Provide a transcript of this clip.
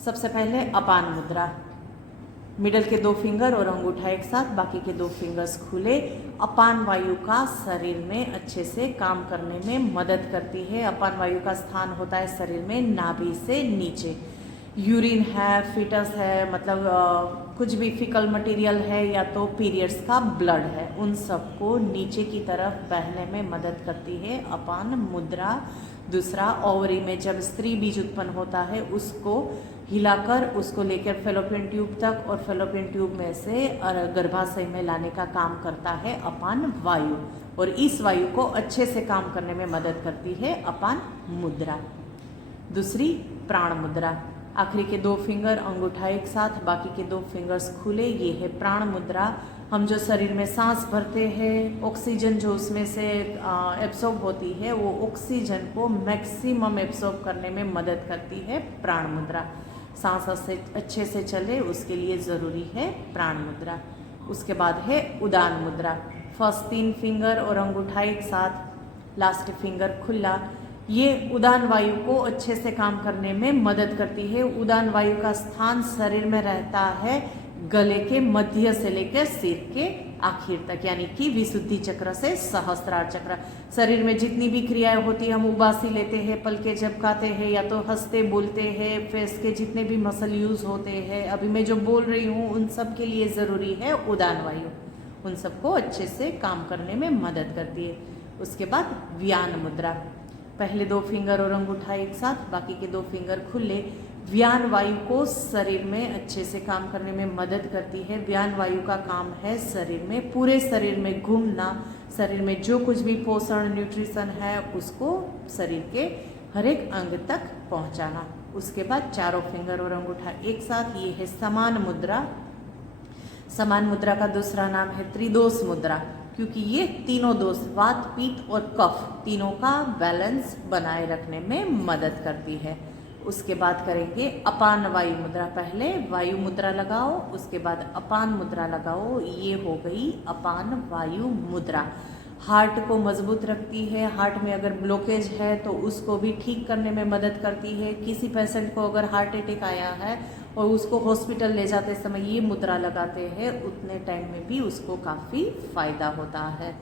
सबसे पहले अपान मुद्रा, मिडल के 2 फिंगर और अंगूठा एक साथ, बाकी के 2 फिंगर्स खुले। अपान वायु का शरीर में अच्छे से काम करने में मदद करती है। अपान वायु का स्थान होता है शरीर में नाभि से नीचे। यूरिन है, फीटस है, मतलब कुछ भी फिकल मटेरियल है या तो पीरियड्स का ब्लड है, उन सबको नीचे की तरफ बहने में मदद करती है अपान मुद्रा। दूसरा, ओवरी में जब स्त्री बीज उत्पन्न होता है उसको हिलाकर उसको लेकर फेलोपियन ट्यूब तक और फेलोपियन ट्यूब में से गर्भाशय में लाने का काम करता है अपान वायु, और इस वायु को अच्छे से काम करने में मदद करती है अपान मुद्रा। दूसरी, प्राण मुद्रा, आखिरी के 2 फिंगर अंगूठा एक साथ, बाकी के 2 फिंगर्स खुले, ये है प्राण मुद्रा। हम जो शरीर में सांस भरते हैं, ऑक्सीजन जो उसमें से एब्सॉर्ब होती है, वो ऑक्सीजन को मैक्सिमम एब्सॉर्ब करने में मदद करती है प्राण मुद्रा। सांस अच्छे से चले उसके लिए ज़रूरी है प्राण मुद्रा। उसके बाद है उदान मुद्रा, फर्स्ट 3 फिंगर और अंगूठा एक साथ, लास्ट फिंगर खुला। ये उदान वायु को अच्छे से काम करने में मदद करती है। उदान वायु का स्थान शरीर में रहता है गले के मध्य से लेकर सिर के आखिर तक, यानी कि विशुद्धि चक्र से सहस्त्रार चक्र। शरीर में जितनी भी क्रियाएं होती हैं, हम उबासी लेते हैं, पलके झपकाते हैं, या तो हंसते बोलते हैं, फेस के जितने भी मसल यूज होते हैं, अभी मैं जो बोल रही हूँ उन सब के लिए ज़रूरी है उदान वायु, उन सबको अच्छे से काम करने में मदद करती है। उसके बाद व्यान मुद्रा, पहले 2 फिंगर और अंगूठा एक साथ, बाकी के 2 फिंगर खुले। व्यान वायु को शरीर में अच्छे से काम करने में मदद करती है। व्यान वायु का काम है शरीर में, पूरे शरीर में घूमना, शरीर में जो कुछ भी पोषण न्यूट्रिशन है उसको शरीर के हर एक अंग तक पहुंचाना। उसके बाद 4 फिंगर और अंगूठा एक साथ, ये है समान मुद्रा। समान मुद्रा का दूसरा नाम है त्रिदोष मुद्रा, क्योंकि ये तीनों दोष, वात, पित्त और कफ, तीनों का बैलेंस बनाए रखने में मदद करती है। उसके बाद करेंगे अपान वायु मुद्रा। पहले वायु मुद्रा लगाओ, उसके बाद अपान मुद्रा लगाओ, ये हो गई अपान वायु मुद्रा। हार्ट को मजबूत रखती है, हार्ट में अगर ब्लॉकेज है तो उसको भी ठीक करने में मदद करती है। किसी पेशेंट को अगर हार्ट अटैक आया है और उसको हॉस्पिटल ले जाते समय ये मुद्रा लगाते हैं, उतने टाइम में भी उसको काफ़ी फायदा होता है।